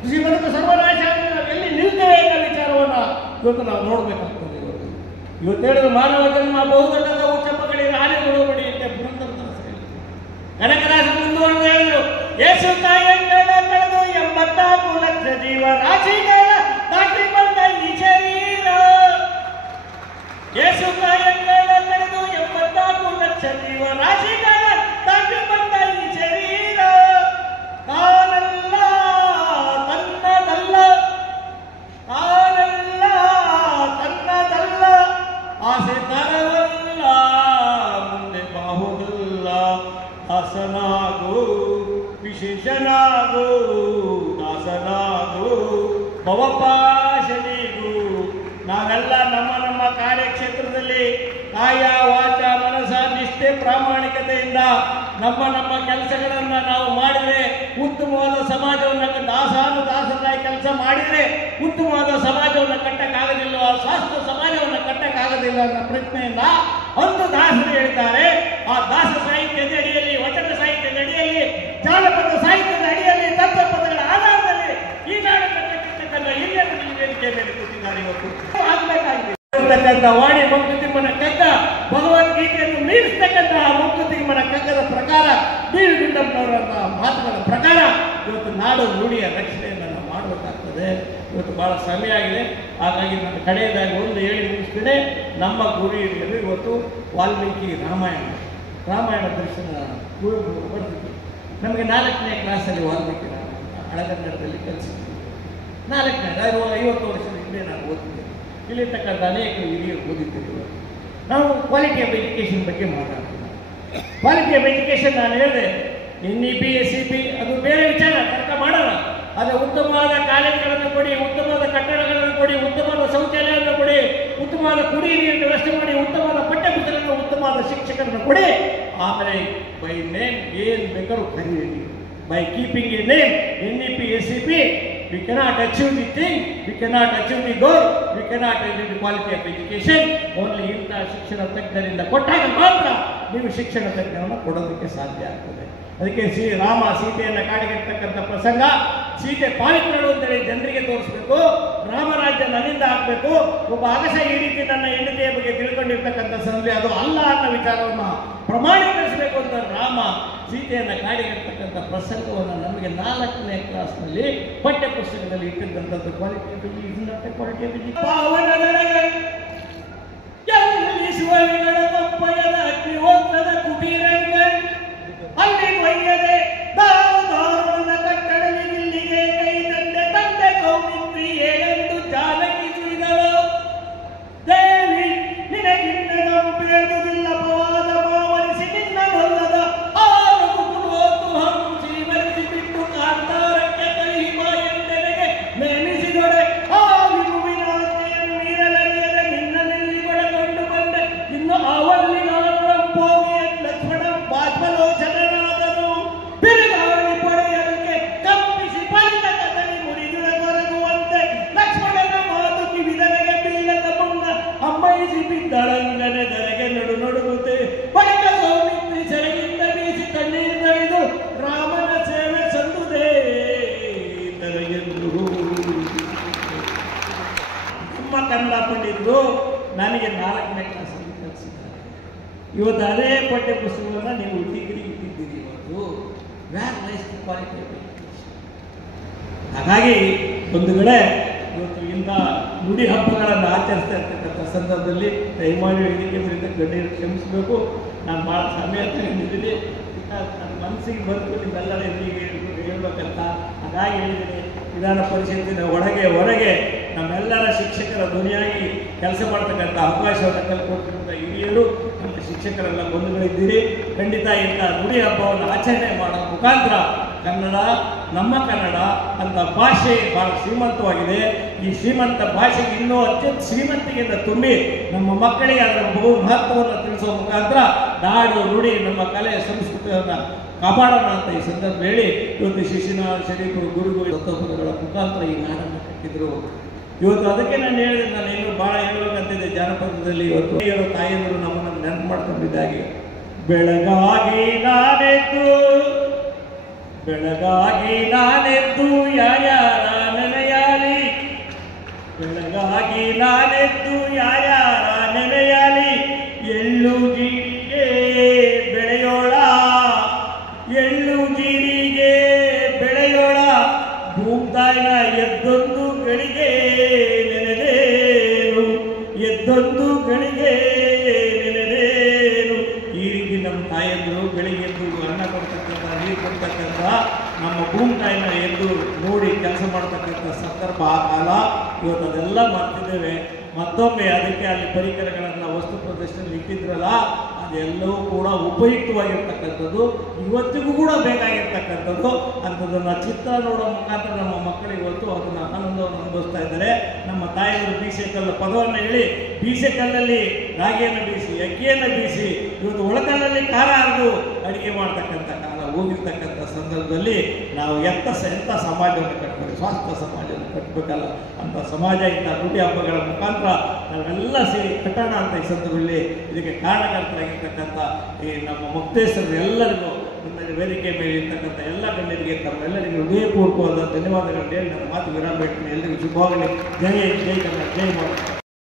ಕೃಷಿ ಬದುಕು ಸರ್ವನಾಶ ಎಲ್ಲಿ ನಿಲ್ತೇವೆ ಅನ್ನೋ ವಿಚಾರವನ್ನು ಇವತ್ತು ನಾವು ನೋಡಬೇಕಾಗ್ತದೆ. ಇವತ್ತು ಹೇಳಿದ್ರು ಮಾನವ ಜನ್ಮ ಬಹುದೊಡ್ಡದ ಉಚ್ಚಪ್ಪಗಳಿಗೆ ಹಾನಿಗಳು ಬಡಿಯುತ್ತೆ ಪುರಂದರದಾಸ ಕನಕದಾಸ ಮುಂದುವರೆದು ಹೇಳಿದ್ರು ಯೇಸು ತಾಯಿಗಳ ಕಳೆದು 84 ಲಕ್ಷ ಜೀವ ರಾಶಿಗಳ ದಾಟಿ ಬಂದ ಈ ಶರೀರ. ಯೇಸು ತಾಯಿಗಳ ಕಳೆದು 84 ಲಕ್ಷ ಜೀವ ರಾಶಿಗಳ ದಾಟಿ ಬಂದ ಈ ಶರೀರ. ತಾನಲ್ಲ ತನ್ನದಲ್ಲ, ತಾನಲ್ಲ ತನ್ನದಲ್ಲ, ಆಸೆ ತರವಲ್ಲ, ಮುಂದೆ ಬಾಹುದಲ್ಲ. ದಾಸನಾಗು ವಿಶೇಷನಾಗು, ದಾಸನಾಗು ಭವಪಾಶನಿಗೂ. ನಾವೆಲ್ಲ ನಮ್ಮ ನಮ್ಮ ಕಾರ್ಯಕ್ಷೇತ್ರದಲ್ಲಿ ಕಾಯ ವಾಚ ಮನಸ ನಿಷ್ಠೆ ಪ್ರಾಮಾಣಿಕತೆಯಿಂದ ನಮ್ಮ ನಮ್ಮ ಕೆಲಸಗಳನ್ನು ನಾವು ಮಾಡಿದರೆ ಉತ್ತಮವಾದ ಸಮಾಜವನ್ನು ದಾಸಾನುದಾಸರಾಗಿ ಕೆಲಸ ಮಾಡಿದರೆ ಉತ್ತಮವಾದ ಸಮಾಜವನ್ನು ಕಟ್ಟಕ್ಕಾಗೋದಿಲ್ಲ, ಸ್ವಾಸ್ಥ್ಯ ಸಮಾಜವನ್ನು ಕಟ್ಟಕ್ಕಾಗೋದಿಲ್ಲ ಅನ್ನೋ ಪ್ರಶ್ನೆಯಿಂದ ಒಂದು ದಾಸರು ಹೇಳ್ತಾರೆ. ಆ ದಾಸ ಸಾಹಿತ್ಯದ ಅಡಿಯಲ್ಲಿ, ವಚನ ಸಾಹಿತ್ಯದ ಅಡಿಯಲ್ಲಿ, ಜಾನಪದ ಸಾಹಿತ್ಯದ ಅಡಿಯಲ್ಲಿ, ತತ್ವಪದಗಳ ಆಧಾರದಲ್ಲಿ ಈ ನಾಡು ಕಟ್ಟತಕ್ಕಂಥ ಹಿರಿಯರು ವೇದಿಕೆ ಮೇಲೆ ಕೂತಿದ್ದಾರೆ. ಇವತ್ತು ಆಗಬೇಕಾಗಿದೆ ವಾಣಿ ಮಂಕುತಿಮ್ಮನ ಕಗ್ಗ, ಭಗವದ್ಗೀತೆಯನ್ನು ಮೀರಿಸ್ತಕ್ಕಂತಹ ಮಂಕುತಿಮ್ಮನ ಕಗ್ಗದ ಪ್ರಕಾರ, ಡಿ.ವಿ. ಗುಂಡಪ್ಪನವರಂತಹ ಮಾತುಗಳ ಪ್ರಕಾರ ಇವತ್ತು ನಾಡು ನುಡಿಯ ರಕ್ಷಣೆಯನ್ನು ನಾವು ಮಾಡಬೇಕಾಗ್ತದೆ. ಇವತ್ತು ಬಹಳ ಸಮಯ ಆಗಿದೆ, ಹಾಗಾಗಿ ನಾನು ಕಡೆಯದಾಗಿ ಒಂದು ಹೇಳಿ ಮುಗಿಸ್ತೇನೆ. ನಮ್ಮ ಗುರಿ ಹಿರಿಯರು ಇವತ್ತು ವಾಲ್ಮೀಕಿ ರಾಮಾಯಣ ದರ್ಶನ ಕುವೆಂಪು ಬರ್ತಿದ್ರು. ನಮಗೆ 4ನೇ ಕ್ಲಾಸಲ್ಲಿ ವಾಲ್ಮೀಕಿ ರಾಮಾಯಣ ಹಳಗನ್ನಡದಲ್ಲಿ ಕಲಿಸಿದ್ರು. 4ನೇ 50 ವರ್ಷದ ಹಿಂದೆ ನಾನು ಓದಿದ್ದೆ. ಇಲ್ಲಿರ್ತಕ್ಕಂಥ ಅನೇಕರು ಹಿರಿಯರು ಓದಿದ್ದರು. ನಾವು ಕ್ವಾಲಿಟಿ ಆಫ್ ಎಜುಕೇಷನ್ ಬಗ್ಗೆ ಮಾತಾಡ್ತೀವಿ. ಕ್ವಾಲಿಟಿ ಆಫ್ ಎಜುಕೇಷನ್ ನಾನು ಹೇಳಿದೆ, NEP SEP ಅದು ಬೇರೆ ವಿಚಾರ, ತರ್ಕ ಮಾಡೋಣ. ಆದರೆ ಉತ್ತಮವಾದ ಕಾಲೇಜುಗಳನ್ನು ಕೊಡಿ, ಉತ್ತಮವಾದ ಕಟ್ಟಡಗಳನ್ನು ಕೊಡಿ, ಉತ್ತಮವಾದ ಶೌಚಾಲಯವನ್ನು ಕೊಡಿ, ಉತ್ತಮವಾದ ಕುಡಿಯ ನೀರಿನ ವ್ಯವಸ್ಥೆ ಮಾಡಿ, ಉತ್ತಮವಾದ ಪಠ್ಯಪುಸ್ತಕಗಳನ್ನು, ಉತ್ತಮವಾದ ಶಿಕ್ಷಕರನ್ನು ಕೊಡಿ. ಆಮೇಲೆ ಬೈ ನೇಮ್ ಏನು ಬೇಕಾದ್ರೂ ಕರೀರಿ. By keeping A name NEP SEP we cannot achieve the thing, we cannot achieve the goal, we cannot achieve the quality of education. Only ಇಂಥ ಶಿಕ್ಷಣ ತಜ್ಞರಿಂದ ಕೊಟ್ಟಾಗ ಮಾತ್ರ ನೀವು ಶಿಕ್ಷಣ ತಜ್ಞರನ್ನು ಕೊಡೋದಕ್ಕೆ ಸಾಧ್ಯ ಆಗ್ತದೆ. ಅದಕ್ಕೆ ರಾಮ ಸೀತೆಯನ್ನು ಕಾಡಿಗಿರ್ತಕ್ಕಂಥ ಪ್ರಸಂಗ, ಸೀತೆ ಪಾಲಿತಳು ಅಂತೇಳಿ ಜನರಿಗೆ ತೋರಿಸ್ಬೇಕು, ರಾಮರಾಜ್ಯ ನನ್ನಿಂದ ಆಗಬೇಕು, ಒಬ್ಬ ಅಗಸ ಈ ರೀತಿ ನನ್ನ ಹೆಂಡತಿಯ ಬಗ್ಗೆ ತಿಳ್ಕೊಂಡಿರ್ತಕ್ಕಂಥ ಸಂದರ್ಭ ಅದು ಅಲ್ಲ ಅನ್ನೋ ವಿಚಾರವನ್ನು ಪ್ರಮಾಣೀಕರಿಸಬೇಕು ಅಂತ ರಾಮ ಸೀತೆಯನ್ನು ಕಾಡಿಗಿರ್ತಕ್ಕಂಥ ಪ್ರಸಂಗವನ್ನು ನಮಗೆ 4ನೇ ಕ್ಲಾಸ್ನಲ್ಲಿ ಪಠ್ಯ ಪುಸ್ತಕದಲ್ಲಿ ಇಟ್ಟಿದ್ದಂಥದ್ದು. ಕ್ವಾಲಿಟಿ ಅಗ್ನಿಹೋತ್ರದ ಕುಟೀರಂಗಲ್ ಅಲ್ಲಿ ಒಯ್ಯದೆ ದಾರುಣ ಕಟ್ಟಡವಿಲ್ಲಿಗೆ ಕೈ ತಂದೆ ಸೌಮಿತ್ರಿ ಏಳೆಂದು ಜಾನಕಿ ಸುರಿದಳು. ದೇವಿ ನಿನಗಿನ್ನದ ಬೇಡುವುದಿಲ್ಲ ಪವಾದ ಮಾವರಿಸಿ ನಿನ್ನದಲ್ಲದ ಆರು ಕುಟುಂಬ ಹಂಸಿ ಮರೆಸಿ ಬಿಟ್ಟು ಕಾಂತಾರಕ್ಕೆ ಕಲಿಯುವ ಎಂದೆನೆಗೆ ನೇಮಿಸಿದೊಡೆ. ಆ ವಿಭುವಿನಾಜ್ಞೆಯನ್ನು ಮೀರಲರಿಯದೆ ನಿನ್ನಲ್ಲಿ ಒಳಗೊಂಡು ಬಂದೆ. ಇನ್ನು ಅವಲ್ಲಿ ಹೋಗಿ ಲಕ್ಷ್ಮಣ ಬಾಷ್ಪಲೋಚನಾದನು. ಬಿರುಗಾಳಿ ಪಡೆಯಲಿಕ್ಕೆ ಕಂಪಿಸಿ ಫಲಿತ ಕದಲಿ ಮುರಿದುಳ ಕೊರಗುವಂತೆ ಲಕ್ಷ್ಮಣನ ಮಾತು ಕಿವಿದನೆಗೆ ಬೀಳದ ಮುನ್ನ ಅಮ್ಮಯಿಸಿ ಬಿದ್ದಳಂಗನೆ ದರೆಗೆ ನಡುನಡುಗುತ್ತೆ. ಬಳಿಕ ಸೌಮಿತ್ರಿ ಸೆರಗಿಂದ ಬೀಸಿ ತಣ್ಣೀರಿನರಿದು ರಾಮನ ಸೇವೆ ಸಂದುದೇ ತರಗೆಂದು. ನಮ್ಮ ಕನ್ನಡ ಪಂಡಿತರು ನನಗೆ 4ನೇ ಕ್ಲಾಸಲ್ಲಿ ಕಲಿಸಿದ್ದಾರೆ. ಇವತ್ತು ಅದೇ ಪಠ್ಯ ಪುಸ್ತಕವನ್ನು ನೀವು ಡಿಗ್ರಿ ಇಟ್ಟಿದ್ದೀರಿ. ಇವತ್ತು where lies quality of education. ಹಾಗಾಗಿ ಒಂದು ಕಡೆ ಇವತ್ತು ಇಂಥ ನುಡಿ ಹಬ್ಬಗಳನ್ನು ಆಚರಿಸ್ತಾ ಇರ್ತಕ್ಕಂಥ ಸಂದರ್ಭದಲ್ಲಿ ದಯಮಾಡಿ ವೇದಿಕೆ ಮೇಲೆ ಗಣ್ಯರು ಕ್ಷಮಿಸಬೇಕು. ನಾನು ಭಾಳ ಸಮಯ ತಗೊಂಡಿದ್ದೀನಿ, ನನ್ನ ಮನಸ್ಸಿಗೆ ಬಂತು ನಿಮ್ಮೆಲ್ಲರ ಎದುರಿಗೆ ಹೇಳ್ಬೇಕಂತ. ಹಾಗಾಗಿ ಹೇಳಿದ್ದೀನಿ, ವಿಧಾನ ಪರಿಷತ್ತಿನ ಒಳಗೆ ಹೊರಗೆ ನಮ್ಮೆಲ್ಲರ ಶಿಕ್ಷಕರ ಧ್ವನಿಯಾಗಿ ಕೆಲಸ ಮಾಡ್ತಕ್ಕಂಥ ಅವಕಾಶವನ್ನು ಕಲ್ಪಿಕೊಟ್ಟಿರುವಂಥ ಹಿರಿಯರು ನಮ್ಮ ಶಿಕ್ಷಕರೆಲ್ಲ ಬಂಧುಗಳಿದ್ದೀರಿ. ಖಂಡಿತ ಇಂಥ ನುಡಿ ಹಬ್ಬವನ್ನು ಆಚರಣೆ ಮಾಡೋ ಮುಖಾಂತರ ಕನ್ನಡ, ನಮ್ಮ ಕನ್ನಡ ಅಂತ ಭಾಷೆ ಭಾಳ ಶ್ರೀಮಂತವಾಗಿದೆ. ಈ ಶ್ರೀಮಂತ ಭಾಷೆಗೆ ಇನ್ನೂ ಅತ್ಯಂತ ಶ್ರೀಮಂತಿಕೆಯಿಂದ ತುಂಬಿ ನಮ್ಮ ಮಕ್ಕಳಿಗೆ ಅದರ ಬಹು ಮಹತ್ವವನ್ನು ತಿಳಿಸುವ ಮುಖಾಂತರ ನಾಡು ನುಡಿ ನಮ್ಮ ಕಲೆ ಸಂಸ್ಕೃತಿಯನ್ನು ಕಾಪಾಡೋಣ ಅಂತ ಈ ಸಂದರ್ಭ ಹೇಳಿ, ಇವತ್ತು ಶಿಶುನಾಳ ಶರೀಫರು ಗುರುಗಳು ತತ್ವಪದಗಳ ಮುಖಾಂತರ ಈ ನಾಡನ್ನು ಕಟ್ಟಿದ್ರು. ಇವತ್ತು ಅದಕ್ಕೆ ನಾನು ಹೇಳಿದೆ, ನಾನು ಇನ್ನೂ ಭಾಳ ಹೇಳಬೇಕಂತಿದ್ದೆ ಜಾನಪದದಲ್ಲಿ. ಇವತ್ತು ತಾಯಿಯವರು ನಮ್ಮನ್ನು ನೆನಪು ಮಾಡ್ಕೊಂಡಿದ್ದಾಗೆ, ಬೆಳಗಾಗಿ ನಾನೆದ್ದು ಯಾರ್ಯಾರ ಭೂತಾಯಿನ ಎದ್ದೊಂದು ಗಳಿಗೆ ನೆನೆದೇನು, ಎದ್ದೊಂದು ಗಳಿಗೆ ನೆನೆದೇನು. ಈ ರೀತಿ ನಮ್ಮ ತಾಯಂದರು ಬೆಳಿಗ್ಗೆ ಎದ್ದು ಅನ್ನ ಕೊಡ್ತಕ್ಕಂಥ, ನೀರು ಕೊಡ್ತಕ್ಕಂಥ ನಮ್ಮ ಭೂತಾಯಿನ ಎದ್ದು ನೋಡಿ ಕೆಲಸ ಮಾಡ್ತಕ್ಕಂಥ ಸಂದರ್ಭ ಆ ಕಾಲ. ಇವತ್ತು ಅದೆಲ್ಲ ಮಾಡ್ತಿದ್ದೇವೆ. ಮತ್ತೊಮ್ಮೆ ಅದಕ್ಕೆ ಅಲ್ಲಿ ಪರಿಕರಗಳನ್ನು ವಸ್ತು ಪ್ರದರ್ಶನ ಇಟ್ಟಿದ್ರಲ್ಲ, ಅದೆಲ್ಲವೂ ಕೂಡ ಉಪಯುಕ್ತವಾಗಿರ್ತಕ್ಕಂಥದ್ದು, ಇವತ್ತಿಗೂ ಕೂಡ ಬೇಕಾಗಿರ್ತಕ್ಕಂಥದ್ದು. ಅಂಥದ್ದನ್ನು ಚಿತ್ರ ನೋಡೋ ಮುಖಾಂತರ ನಮ್ಮ ಮಕ್ಕಳಿಗೆ ಇವತ್ತು ಅದನ್ನು ಆನಂದವನ್ನು ಅನುಭವಿಸ್ತಾ ಇದ್ದಾರೆ. ನಮ್ಮ ತಾಯಿಯವರು ಬೀಸೆಕಲ್ಲು ಪದವನ್ನು ಹೇಳಿ, ಬೀಸೆಕಲ್ಲಲ್ಲಿ ರಾಗಿಯನ್ನು ಬೀಸಿ, ಅಕ್ಕಿಯನ್ನು ಬೀಸಿ, ಇವತ್ತು ಒಳಕಲ್ಲಲ್ಲಿ ಖಾರ ಹರಿದು ಅಡುಗೆ ಮಾಡ್ತಕ್ಕಂಥ ಕಾಲ ಹೋಗಿರ್ತಕ್ಕಂಥ ಸಂದರ್ಭದಲ್ಲಿ ನಾವು ಎಂಥ ಸಮಾಜವನ್ನು ಕಟ್ಟಬೇಕು, ಸ್ವಾಸ್ಥ್ಯ ಸಮಾಜವನ್ನು ಕಟ್ಟಬೇಕಲ್ಲ. ಅಂಥ ಸಮಾಜ ಇಂಥ ನುಡಿ ಹಬ್ಬಗಳ ಮುಖಾಂತರ ನಾವೆಲ್ಲ ಸೇರಿ ಕಟ್ಟೋಣ ಅಂತ ಈ ಸಂದರ್ಭದಲ್ಲಿ ಇದಕ್ಕೆ ಕಾರಣಕರ್ತರಾಗಿರ್ತಕ್ಕಂಥ ಈ ನಮ್ಮ ಮುಕ್ತೇಶ್ವರರು ಎಲ್ಲರಿಗೂ ವೇದಿಕೆ ಮೇಲೆ ಇರ್ತಕ್ಕಂಥ ಎಲ್ಲ ಗಣ್ಯರಿಗೆ ತಮ್ಮೆಲ್ಲರಿಗೂ ಹೃದಯಪೂರ್ವಕವಾದ ಧನ್ಯವಾದಗಳು ಹೇಳಿ ನನ್ನ ಮಾತು ವಿರಾಮ ಇಡ್ತೀನಿ. ಎಲ್ಲರಿಗೂ ಶುಭವಾಗಲಿ. ಜೈ ಕನ್ನಡ, ಜೈ ಮಾತು.